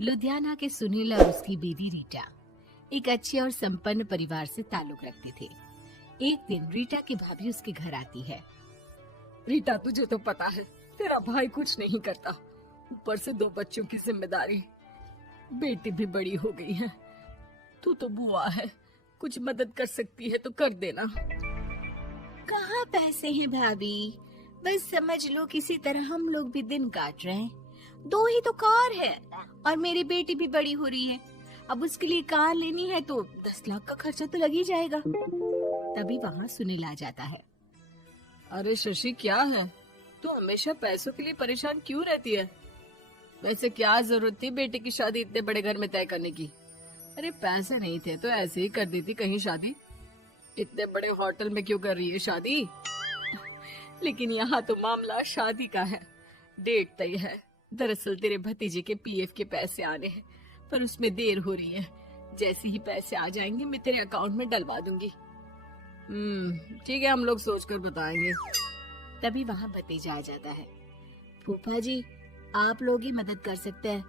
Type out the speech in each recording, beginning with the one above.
लुधियाना के सुनील और उसकी बेटी रीटा एक अच्छे और संपन्न परिवार से ताल्लुक रखते थे। एक दिन रीटा की भाभी उसके घर आती है। रीटा, तुझे तो पता है तेरा भाई कुछ नहीं करता, ऊपर से 2 बच्चों की जिम्मेदारी, बेटी भी बड़ी हो गई है। तू तो बुआ है, कुछ मदद कर सकती है तो कर देना। कहाँ पैसे हैं भाभी, बस समझ लो किसी तरह हम लोग भी दिन काट रहे हैं। 2 ही तो कार है और मेरी बेटी भी बड़ी हो रही है। अब उसके लिए कार लेनी है तो 10 लाख का खर्चा तो लग ही जाएगा। तभी वहाँ सुनील आ जाता है। अरे शशि, क्या है, तू हमेशा पैसों के लिए परेशान क्यों रहती है? वैसे क्या जरूरत थी बेटी की शादी इतने बड़े घर में तय करने की? अरे पैसे नहीं थे तो ऐसे ही कर देती कहीं शादी। इतने बड़े होटल में क्यों कर रही है शादी? लेकिन यहाँ तो मामला शादी का है, डेट तय है। दरअसल तेरे भतीजे के पीएफ के पैसे आने हैं, पर उसमें देर हो रही है। जैसे ही पैसे आ जाएंगे मैं तेरे अकाउंट में डलवा दूंगी। ठीक है, हम लोग सोचकर बताएंगे। तभी वहाँ भतीजा आ जाता है। फूफा जी, आप लोग ही मदद कर सकते हैं,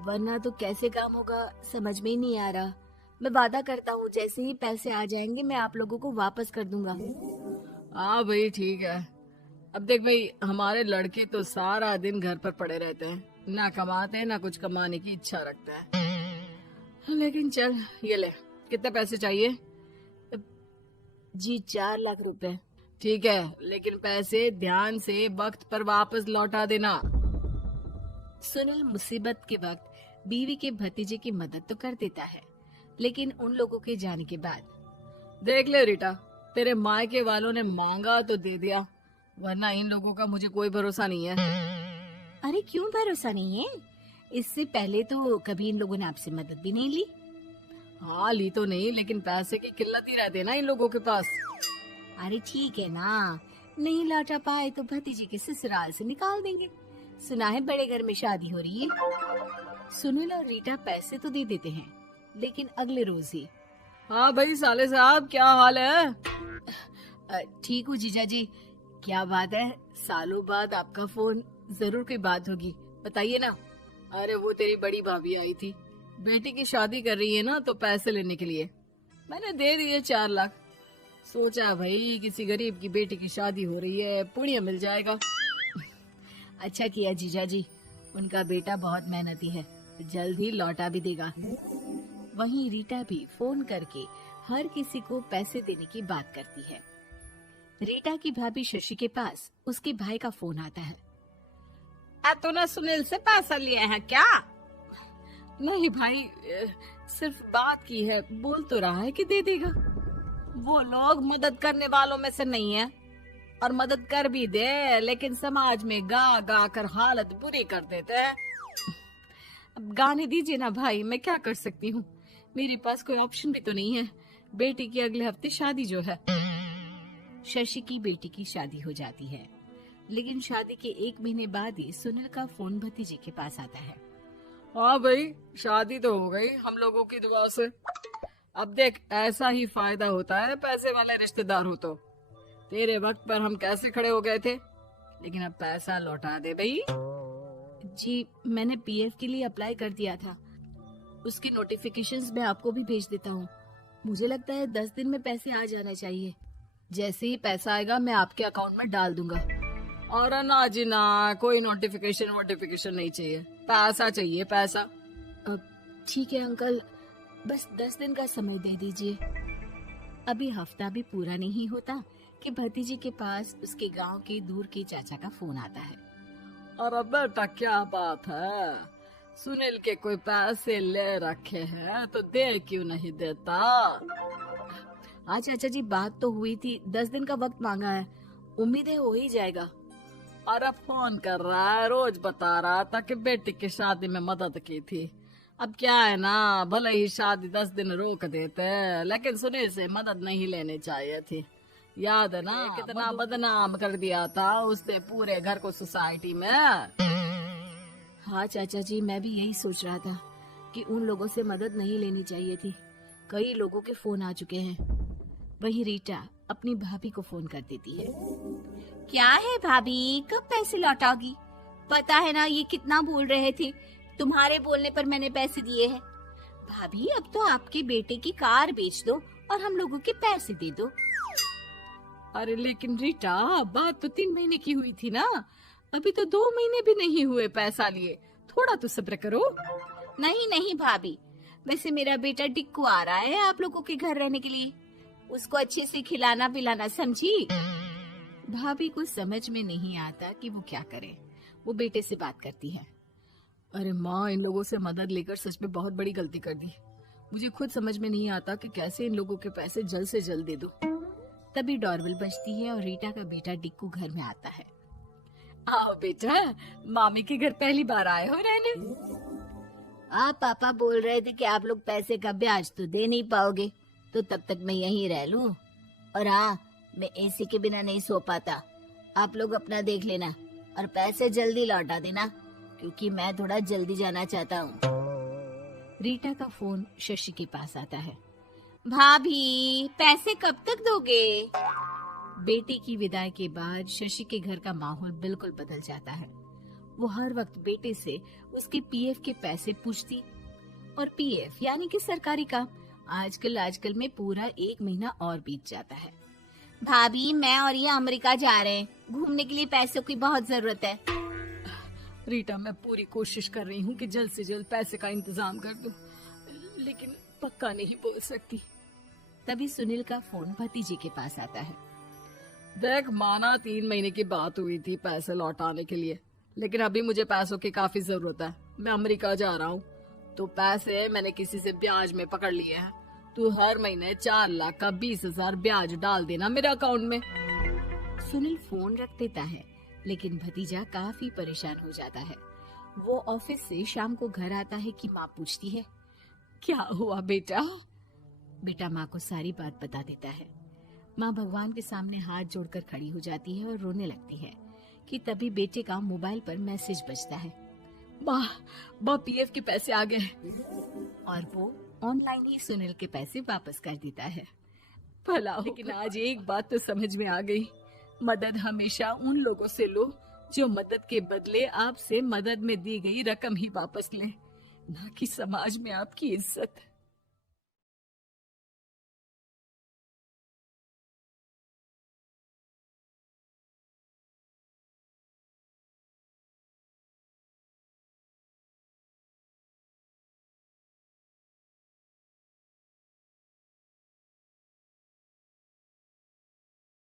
वरना तो कैसे काम होगा समझ में ही नहीं आ रहा। मैं वादा करता हूँ जैसे ही पैसे आ जाएंगे मैं आप लोगों को वापस कर दूंगा। हाँ भाई, ठीक है। अब देख भाई, हमारे लड़के तो सारा दिन घर पर पड़े रहते हैं, ना कमाते हैं ना कुछ कमाने की इच्छा रखते हैं। लेकिन चल ये ले, कितने पैसे चाहिए? जी 4 लाख रुपए। ठीक है, लेकिन पैसे ध्यान से वक्त पर वापस लौटा देना। सुनील मुसीबत के वक्त बीवी के भतीजे की मदद तो कर देता है, लेकिन उन लोगों के जाने के बाद देख ले रीटा, तेरे मायके वालों ने मांगा तो दे दिया, वरना इन लोगों का मुझे कोई भरोसा नहीं है। अरे क्यों भरोसा नहीं है? इससे पहले तो कभी इन लोगों ने आपसे मदद भी नहीं ली। हाँ, ली तो नहीं, लेकिन पैसे की किल्लत ही रहती है ना इन लोगों के पास। अरे ठीक है ना, नहीं लौटा पाए तो भतीजे के ससुराल से निकाल देंगे। सुना है बड़े घर में शादी हो रही है। सुनील और रीटा पैसे तो दे देते हैं, लेकिन अगले रोज ही। हाँ भाई साले साहब, क्या हाल है? ठीक हूँ जीजा जी। क्या बात है, सालों बाद आपका फोन, जरूर कोई बात होगी, बताइए ना। अरे वो तेरी बड़ी भाभी आई थी, बेटी की शादी कर रही है ना, तो पैसे लेने के लिए मैंने दे दिए 4 लाख। सोचा भाई किसी गरीब की बेटी की शादी हो रही है, पुण्य मिल जाएगा। अच्छा किया जीजा जी, उनका बेटा बहुत मेहनती है, जल्द ही लौटा भी देगा। वहीं रीटा भी फोन करके हर किसी को पैसे देने की बात करती है। रीटा की भाभी शशि के पास उसके भाई का फोन आता है। तूने सुनील से पैसा लिया है क्या? नहीं भाई, सिर्फ बात की है, बोल तो रहा है कि दे देगा। वो लोग मदद करने वालों में से नहीं है, और मदद कर भी दे लेकिन समाज में गा गा कर हालत बुरी कर देते हैं। अब गाने दीजिए ना भाई, मैं क्या कर सकती हूँ, मेरे पास कोई ऑप्शन भी तो नहीं है। बेटी की अगले हफ्ते शादी जो है। शशि की बेटी की शादी हो जाती है, लेकिन शादी के 1 महीने बाद ही सुनील का फोन भतीजे के पास आता है। हाँ भाई, शादी तो हो गई हम लोगों की दुआ से। अब देख, ऐसा ही फायदा होता है पैसे वाले रिश्तेदार हो तो। तेरे वक्त पर हम कैसे खड़े हो गए थे, लेकिन अब पैसा लौटा दे भाई। जी मैंने पीएफ के लिए अप्लाई कर दिया था, उसके नोटिफिकेशंस मैं आपको भी भेज देता हूँ। मुझे लगता है 10 दिन में पैसे आ जाना चाहिए। जैसे ही पैसा आएगा मैं आपके अकाउंट में डाल दूंगा। और ना जी ना, कोई नोटिफिकेशन नहीं चाहिए, पैसा चाहिए, पैसा। ठीक है अंकल, बस 10 दिन का समय दे दीजिए। अभी हफ्ता भी पूरा नहीं होता कि भतीजी के पास उसके गांव के दूर के चाचा का फोन आता है। अरे बेटा, क्या बात है, सुनील के कोई पैसे ले रखे हैं तो दे क्यों नहीं देता? हाँ चाचा जी, बात तो हुई थी, 10 दिन का वक्त मांगा है, उम्मीद है हो ही जाएगा। अरे फोन कर रहा है, रोज बता रहा था कि बेटी की शादी में मदद की थी। अब क्या है ना, भले ही शादी 10 दिन रोक देते, लेकिन सुनील से मदद नहीं लेनी चाहिए थी। याद है ना कितना बदनाम कर दिया था उसने पूरे घर को सोसाइटी में। हाँ चाचा जी, मैं भी यही सोच रहा था कि उन लोगों से मदद नहीं लेनी चाहिए थी। कई लोगों के फोन आ चुके हैं। वही रीटा अपनी भाभी को फोन कर देती है। क्या है भाभी, कब पैसे लौटाओगी? पता है ना ये कितना बोल रहे थे, तुम्हारे बोलने पर मैंने पैसे दिए हैं। भाभी अब तो आपके बेटे की कार बेच दो और हम लोगों के पैसे दे दो। अरे लेकिन रीटा, बात तो 3 महीने की हुई थी ना, अभी तो 2 महीने भी नहीं हुए पैसा लिए, थोड़ा तो सब्र करो। नहीं नहीं भाभी, वैसे मेरा बेटा टिक्कू आ रहा है आप लोगों के घर रहने के लिए, उसको अच्छे से खिलाना पिलाना, समझी? भाभी को समझ में नहीं आता कि वो क्या करे। वो बेटे से बात करती है। अरे माँ, इन लोगों से मदद लेकर सच में बहुत बड़ी गलती कर दी। मुझे खुद समझ में नहीं आता कि कैसे इन लोगों के पैसे जल्द से जल्द दे दूं। तभी डोरबेल बजती है और रीटा का बेटा टिक्कू घर में आता है। आओ बेटा, मामी के घर पहली बार आए हो रहने। आप पापा बोल रहे थे कि आप लोग पैसे का ब्याज तो दे नहीं पाओगे, तो तब तक मैं यहीं रह लूं। और हाँ, मैं एसी के बिना नहीं सो पाता। आप लोग अपना देख लेना और पैसे जल्दी लौटा देना, क्योंकि मैं थोड़ा जल्दी जाना चाहता हूँ। रीटा का फोन शशि के पास आता है। भाभी, पैसे कब तक दोगे? बेटी की विदाई के बाद शशि के घर का माहौल बिल्कुल बदल जाता है। वो हर वक्त बेटे से उसके पीएफ के पैसे पूछती, और पीएफ यानी कि सरकारी काम आजकल में पूरा 1 महीना और बीत जाता है। भाभी, मैं और ये अमेरिका जा रहे हैं, घूमने के लिए पैसों की बहुत जरूरत है। रीटा, मैं पूरी कोशिश कर रही हूँ कि जल्द से जल्द पैसे का इंतजाम कर दूं, लेकिन पक्का नहीं बोल सकती। तभी सुनील का फोन भतीजे के पास आता है। देख, माना 3 महीने की बात हुई थी पैसे लौटाने के लिए, लेकिन अभी मुझे पैसों की काफी जरूरत है। मैं अमेरिका जा रहा हूँ, तो पैसे मैंने किसी से ब्याज में पकड़ लिए हैं। तू हर महीने 4 लाख का 20,000 ब्याज डाल देना मेरे अकाउंट में। सुनील फोन रख देता है, लेकिन भतीजा काफी परेशान हो जाता है। वो ऑफिस से शाम को घर आता है कि माँ पूछती है, क्या हुआ बेटा? बेटा माँ को सारी बात बता देता है। माँ भगवान के सामने हाथ जोड़कर खड़ी हो जाती है और रोने लगती है कि तभी बेटे का मोबाइल पर मैसेज बजता है। माँ, पीएफ के पैसे आ गए। और वो ऑनलाइन ही सुनील के पैसे वापस कर देता है। भला हो। लेकिन आज एक बात तो समझ में आ गई, मदद हमेशा उन लोगों से लो जो मदद के बदले आपसे मदद में दी गई रकम ही वापस लें, ना कि समाज में आपकी इज्जत।